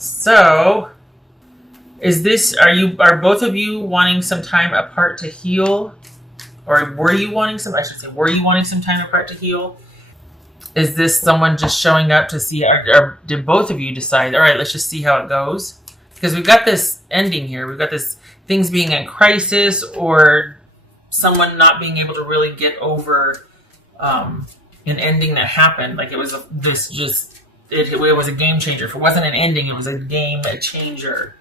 So, are both of you wanting some time apart to heal? Or were you wanting some time apart to heal? Is this someone just showing up to see, or did both of you decide, all right, let's just see how it goes? Because we've got this ending here. We've got this things being in crisis, or someone not being able to really get over an ending that happened. Like it was it was a game changer. If it wasn't an ending, it was a game changer.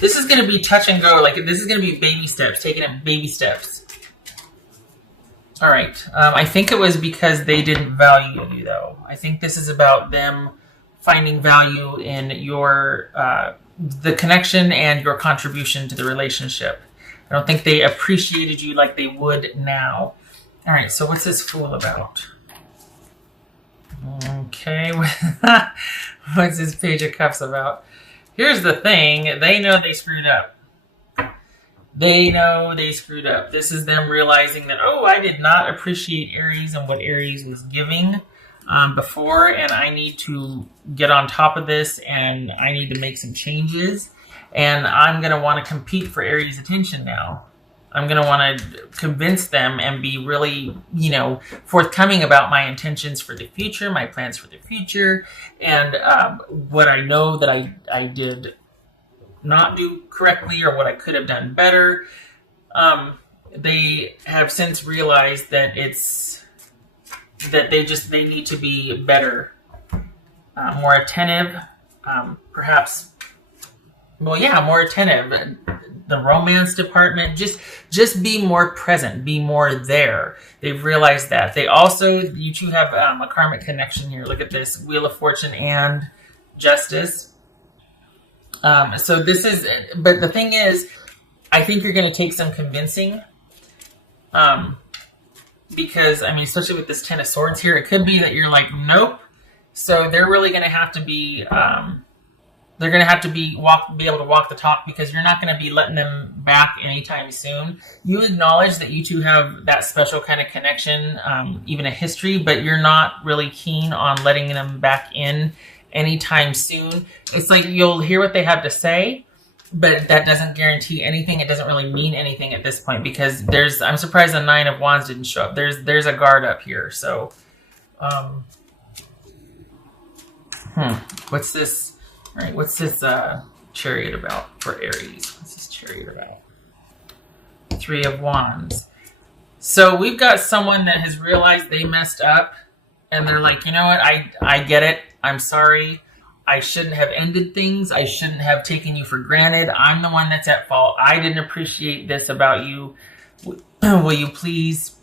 This is going to be touch and go. Like this is going to be baby steps, taking it baby steps. All right. I think it was because they didn't value you, though. I think this is about them finding value in the connection and your contribution to the relationship. I don't think they appreciated you like they would now. All right. So what's this fool about? Okay. What's this Page of Cups about? Here's the thing. They know they screwed up. This is them realizing that, I did not appreciate Aries and what Aries was giving before, and I need to get on top of this, and I need to make some changes, and I'm going to want to compete for Aries' attention now. I'm going to want to convince them and be really, forthcoming about my intentions for the future, my plans for the future, and what I know that I did not do correctly or what I could have done better. They have since realized that they need to be better, more attentive, more attentive. The romance department, just be more present, be more there. They've realized that. You two have a karmic connection here. Look at this, Wheel of Fortune and Justice. So this is, but the thing is, I think you're going to take some convincing, because, especially with this Ten of Swords here, it could be that you're like, nope. So they're really going to have to be, be able to walk the talk, because you're not going to be letting them back anytime soon. You acknowledge that you two have that special kind of connection, even a history, but you're not really keen on letting them back in anytime soon. It's like you'll hear what they have to say, but that doesn't guarantee anything. It doesn't really mean anything at this point, because I'm surprised the Nine of Wands didn't show up. There's a guard up here. So, what's this? All right, what's this Chariot about for Aries? What's this Chariot about? Three of Wands. So we've got someone that has realized they messed up, and they're like, you know what? I get it. I'm sorry. I shouldn't have ended things. I shouldn't have taken you for granted. I'm the one that's at fault. I didn't appreciate this about you. Will you please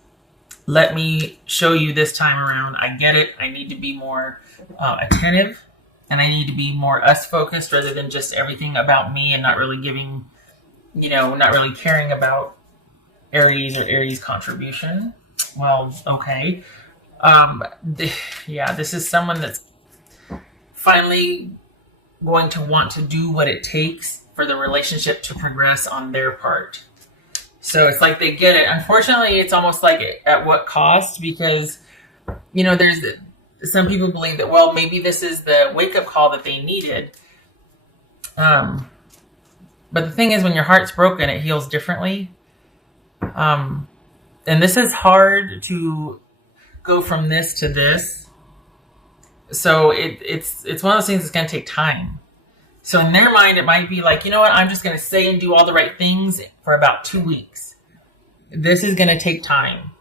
let me show you this time around? I get it. I need to be more attentive, and I need to be more us focused rather than just everything about me and not really giving, not really caring about Aries or Aries' contribution. Well, okay. This is someone that's finally going to want to do what it takes for the relationship to progress on their part. So it's like they get it. Unfortunately, it's almost like at what cost? Because, there's some people believe that, well, maybe this is the wake-up call that they needed. But the thing is, when your heart's broken, it heals differently. And this is hard to go from this to this. So it's one of those things that's going to take time. So in their mind, it might be like, you know what? I'm just going to say and do all the right things for about 2 weeks. This is going to take time.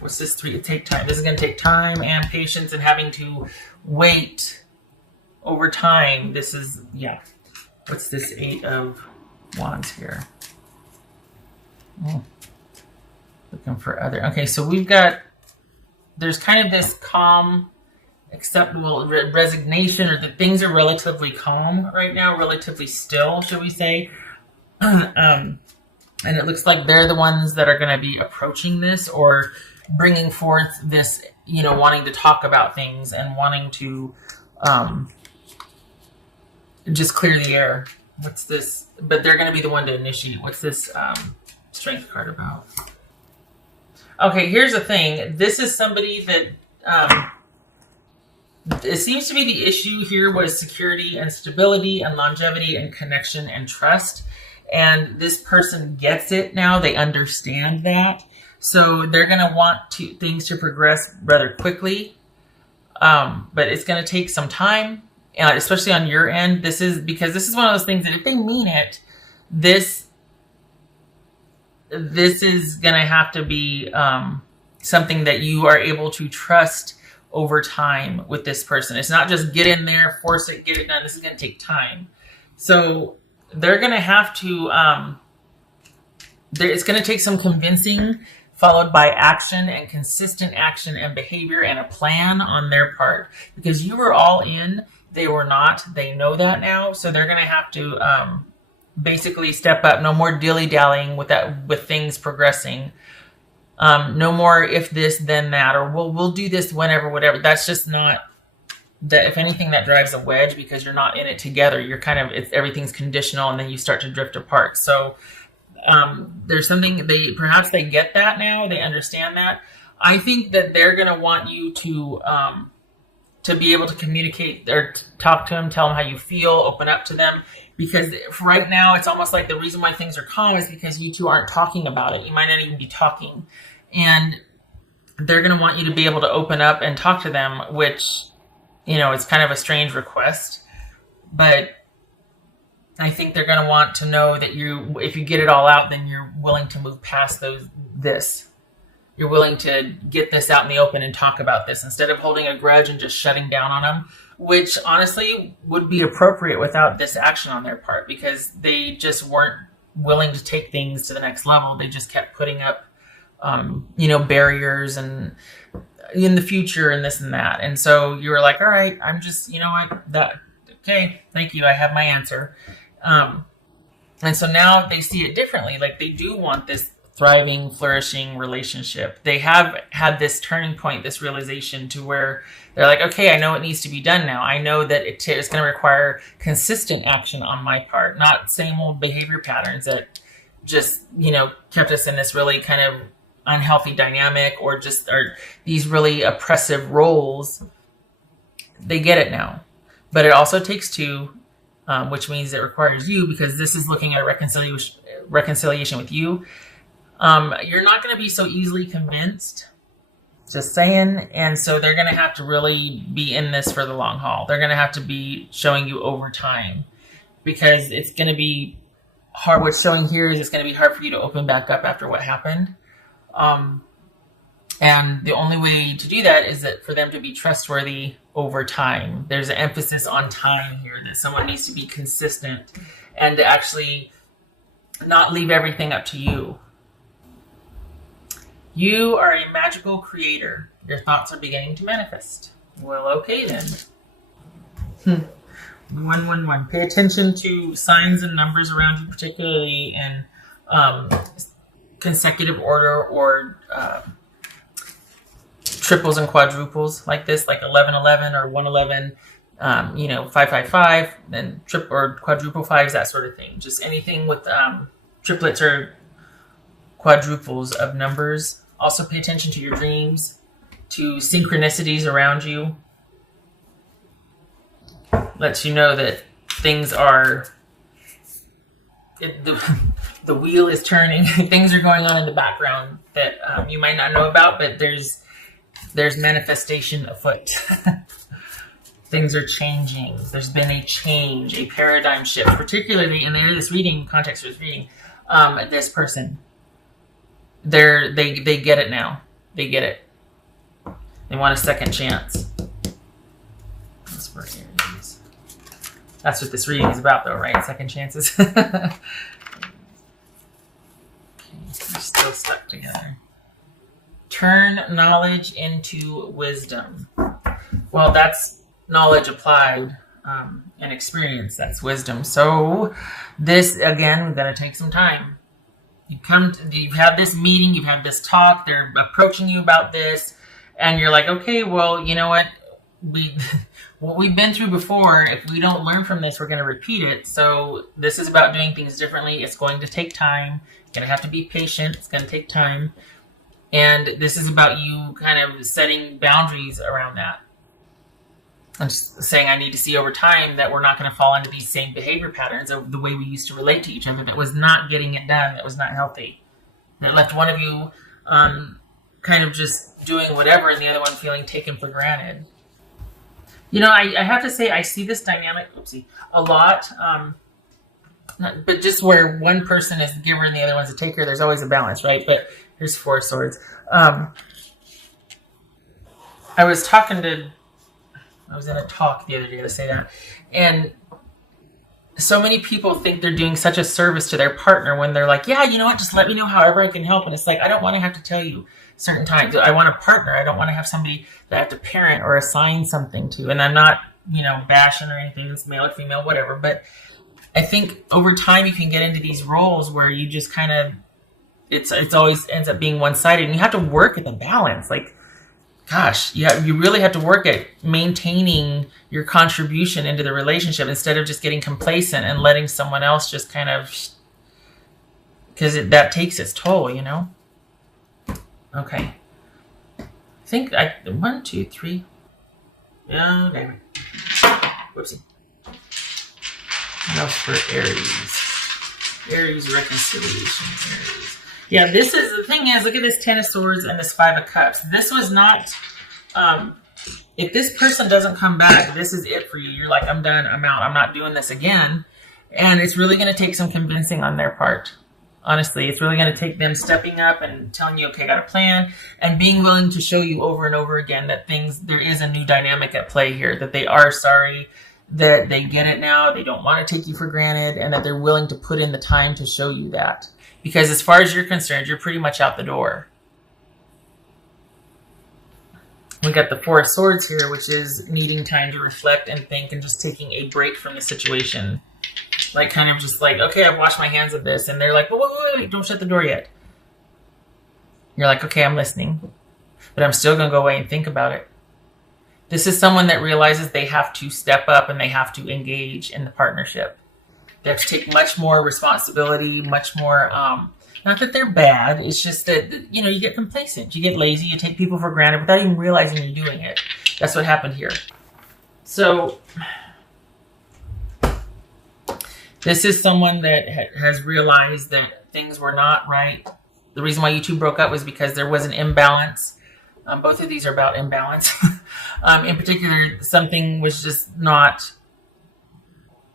What's this three? Take time. This is going to take time and patience and having to wait over time. This is, What's this Eight of Wands here? Looking for other. Okay, so there's kind of this calm, acceptable resignation, or that things are relatively calm right now, relatively still, should we say. And it looks like they're the ones that are going to be approaching this or bringing forth this, wanting to talk about things and wanting to just clear the air. What's this? But they're going to be the one to initiate. What's this Strength card about? Okay, here's the thing. This is somebody that It seems to be the issue here was security and stability and longevity and connection and trust. And this person gets it now. They understand that. So they're going to want things to progress rather quickly. But it's going to take some time, especially on your end. This is one of those things that if they mean it, this is going to have to be something that you are able to trust over time with this person. It's not just get in there, force it, get it done. This is going to take time. So they're going to have to, it's going to take some convincing, followed by action and consistent action and behavior and a plan on their part. Because you were all in, they were not. They know that now. So they're going to have to basically step up. No more dilly-dallying with things progressing. No more if this, then that, or we'll do this whenever, whatever. That's just not that. If anything, that drives a wedge because you're not in it together. You're kind of, everything's conditional, and then you start to drift apart. So there's something perhaps they get that now. They understand that. I think that they're going to want you to be able to communicate or talk to them, tell them how you feel, open up to them. Because right now, it's almost like the reason why things are calm is because you two aren't talking about it. You might not even be talking. And they're going to want you to be able to open up and talk to them, which, is kind of a strange request. But I think they're going to want to know that if you get it all out, then you're willing to move past this. You're willing to get this out in the open and talk about this instead of holding a grudge and just shutting down on them, which honestly would be appropriate without this action on their part because they just weren't willing to take things to the next level. They just kept putting up, barriers and in the future and this and that. And so you were like, all right, I'm just, okay, thank you. I have my answer. And so now they see it differently. Like they do want this thriving, flourishing relationship. They have had this turning point, this realization to where they're like, okay, I know it needs to be done now. I know that it's going to require consistent action on my part, not same old behavior patterns that just, kept us in this really kind of unhealthy dynamic or these really oppressive roles. They get it now. But it also takes two, which means it requires you because this is looking at reconciliation with you. You're not going to be so easily convinced, just saying. And so they're going to have to really be in this for the long haul. They're going to have to be showing you over time because it's going to be hard. What's showing here is it's going to be hard for you to open back up after what happened. And the only way to do that is that for them to be trustworthy over time. There's an emphasis on time here that someone needs to be consistent and to actually not leave everything up to you. You are a magical creator. Your thoughts are beginning to manifest. Well, okay then. 111. Pay attention to signs and numbers around you, particularly in consecutive order or triples and quadruples like this, like 1111 or 111, 555, then or quadruple fives, that sort of thing. Just anything with triplets or quadruples of numbers. Also pay attention to your dreams, to synchronicities around you. Lets you know that things are, the wheel is turning. Things are going on in the background that you might not know about, but there's manifestation afoot. Things are changing. There's been a change, a paradigm shift, particularly in this reading, context of this reading, this person. They get it now. They get it. They want a second chance. That's for Aries. That's what this reading is about, though, right? Second chances. Okay, they're still stuck together. Turn knowledge into wisdom. Well, that's knowledge applied and experience. That's wisdom. So this, again, going to take some time. You've had this meeting, you've had this talk, they're approaching you about this, and you're like, okay, well, you know what? What we've been through before, if we don't learn from this, we're going to repeat it. So this is about doing things differently. It's going to take time. You're going to have to be patient. It's going to take time. And this is about you kind of setting boundaries around that. I'm just saying I need to see over time that we're not going to fall into these same behavior patterns of the way we used to relate to each other that was not getting it done, that was not healthy. That left one of you kind of just doing whatever and the other one feeling taken for granted. You know, I have to say I see this dynamic, a lot. But just where one person is the giver and the other one's a taker, there's always a balance, right? But here's 4 of Swords. I was in a talk the other day to say that. And so many people think they're doing such a service to their partner when they're like, yeah, you know what, just let me know however I can help. And it's like, I don't want to have to tell you certain times. I want a partner. I don't want to have somebody that I have to parent or assign something to. And I'm not, bashing or anything. It's male or female, whatever. But I think over time you can get into these roles where you just kind of, it's always ends up being one-sided. And you have to work at the balance. Like, gosh, you really have to work at maintaining your contribution into the relationship instead of just getting complacent and letting someone else just kind of, because that takes its toll, Okay. I think 1, 2, 3. Yeah, okay. Whoopsie. Enough for Aries. Aries reconciliation. Aries. Yeah, this is the thing is, look at this 10 of Swords and this 5 of Cups. This was not, if this person doesn't come back, this is it for you. You're like, I'm done, I'm out, I'm not doing this again. And it's really going to take some convincing on their part. Honestly, it's really going to take them stepping up and telling you, okay, I got a plan, and being willing to show you over and over again that there is a new dynamic at play here, that they are sorry, that they get it now, they don't want to take you for granted, and that they're willing to put in the time to show you that. Because as far as you're concerned, you're pretty much out the door. We got the 4 of Swords here, which is needing time to reflect and think and just taking a break from the situation. Like, kind of just like, okay, I've washed my hands of this. And they're like, wait, don't shut the door yet. You're like, okay, I'm listening. But I'm still going to go away and think about it. This is someone that realizes they have to step up and they have to engage in the partnership. They have to take much more responsibility, much more, not that they're bad, it's just that, you get complacent, you get lazy, you take people for granted without even realizing you're doing it. That's what happened here. So, this is someone that has realized that things were not right. The reason why you two broke up was because there was an imbalance. Both of these are about imbalance. In particular, something was just not...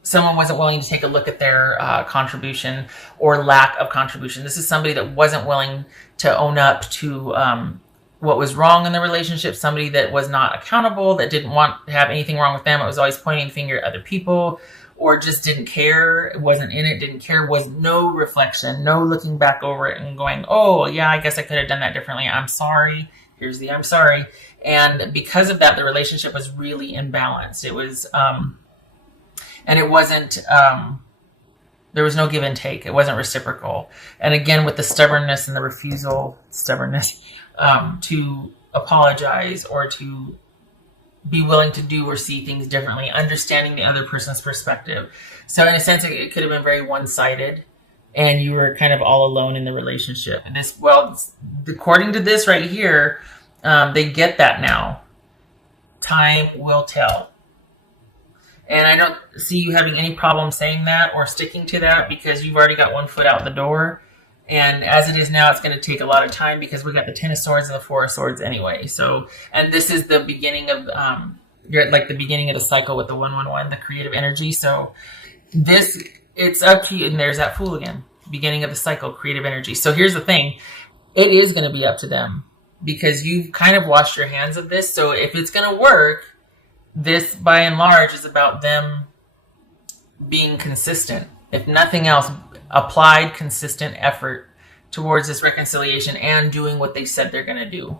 Someone wasn't willing to take a look at their contribution or lack of contribution. This is somebody that wasn't willing to own up to what was wrong in the relationship. Somebody that was not accountable, that didn't want to have anything wrong with them. It was always pointing the finger at other people, or just didn't care. It wasn't in it, didn't care. Was no reflection, no looking back over it and going, oh, yeah, I guess I could have done that differently. I'm sorry. Here's the I'm sorry. And because of that, the relationship was really imbalanced. It was... And it wasn't, there was no give and take. It wasn't reciprocal. And again, with the stubbornness and the refusal, to apologize or to be willing to do or see things differently, understanding the other person's perspective. So in a sense, it could have been very one-sided and you were kind of all alone in the relationship. And according to this right here, they get that now. Time will tell. And I don't see you having any problem saying that or sticking to that because you've already got one foot out the door. And as it is now, it's going to take a lot of time because we got the 10 of Swords and the 4 of Swords anyway. So, and this is the beginning of, you're at like the beginning of the cycle with the 111, the creative energy. So it's up to you. And there's that Fool again, beginning of the cycle, creative energy. So here's the thing. It is going to be up to them because you've kind of washed your hands of this. So if it's going to work, this, by and large, is about them being consistent. If nothing else, applied consistent effort towards this reconciliation and doing what they said they're going to do.